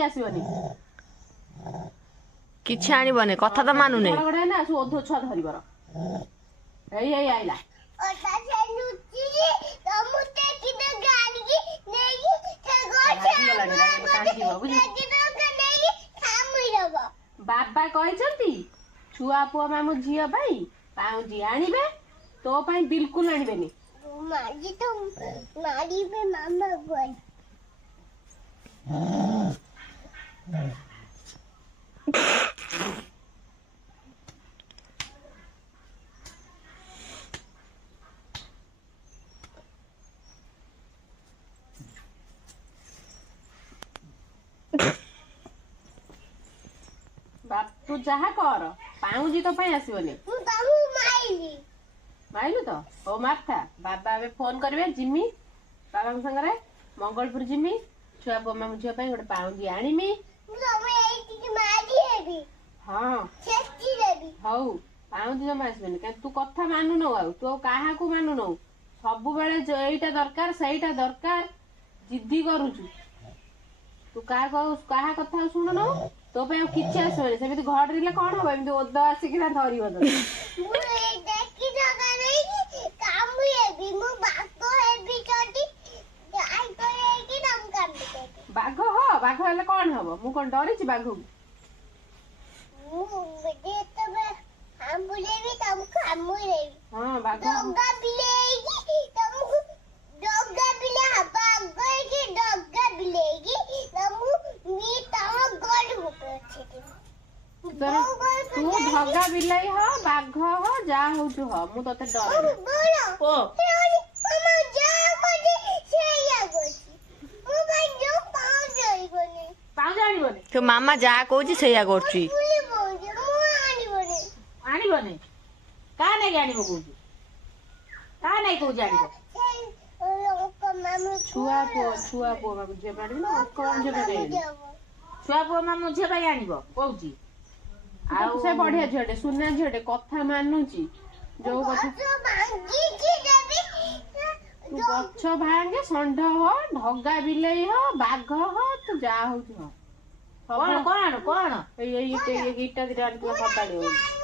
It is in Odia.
କିଛି ଆସିବନି କିଛି ଆଣିବନି କଥା ତ ମାନୁନି ଘଡଘଡ ହେଲେ ଆସୁ ଅଧ ଛୁଆ ଧରିବାର ଏଇ ଏଇ ଆଇଲା ବାବା କହିଛନ୍ତି ଛୁଆ ପୁଅ ମାମୁଁ ଝିଅ ପାଇଁ ପାଉଁଜି ଆଣିବେ ତୋ ପାଇଁ ବିଲକୁଲ ଆଣିବେନି ତୁ ଯାହା କର ପାଉଁଜି ତ ପାଇଁ ଆସିବନି ମାଇଲୁ ତ ହଉ ମାର୍ଥା ବାବା ଏବେ ଫୋନ କରିବେ ଜିମି ବାବାଙ୍କ ସାଙ୍ଗରେ ମଙ୍ଗଳପୁର ଜିମି ଛୁଆ ପୁଅ ମାମୁଁ ଝିଅ ପାଇଁ ଗୋଟେ ପାଉଁଜି ଆଣିମି ହଁ ହଉ ପାଉଁଜି ଜମା ଆସିବନି କାରଣ ତୁ କଥା ମାନୁନୁ ଆଉ ତୁ ଆଉ କାହାକୁ ମାନୁନୁ ସବୁବେଳେ ଏଇଟା ଦରକାର ସେଇଟା ଦରକାର ଜିଦ୍ଦି କରୁଛୁ ତୁ କାହା କଥା ଶୁଣୁନୁ ତୋ ପାଇଁ ଆଉ କିଛି ଆସିବନି ସେମିତି ଘଡିଲେ କଣ ହବ ଏମିତି ଓଦା ଆସିକିନା ଧରିବ ବାଘ ହେଲେ କଣ ହବ ମୁଁ କଣ ଡରିଛି ବାଘକୁ ହଁ ବାଘ ତୁ ଢଗା ବିଲେଇ ହ ବାଘ ହ ଯାହା ହଉଛୁ ହ ମୁଁ ତତେ ଡରେ ପାଉଁଜି ଆଣିବନି ତୋ ମାମା ଯାହା କହୁଛି ସେଇଆ କରୁଛି ଆଣିବନି କାହା ନାଇକି ଆଣିବ କହୁଛୁ କାହା ନାଇଁ କହୁଛି ଆଣିବ ଛୁଆ ପୁଅ ମାମୁଁ ଝିଅ ପାଇଁ ଆଣିବ ଛୁଆ ପୁଅ ମାମୁଁ ଝିଅ ପାଇଁ ଆଣିବ କହୁଛି ଆଉ ସେ ବଢିଆ ଝିଅଟେ ସୁନା ଝିଅଟେ କଥା ମାନୁଛି ଯୋଉ କଥା ତୁ ଗଛ ଭାଙ୍ଗେ ଷଣ୍ଢ ହ ଢଗା ବିଲେଇ ହ ବାଘ ହ ତୁ ଯାହା ହଉଛୁ ହ କଣ ଏଇ ଇଟା ଦିଟା ଆଣିଥିବା କବାଡି ହଉଛି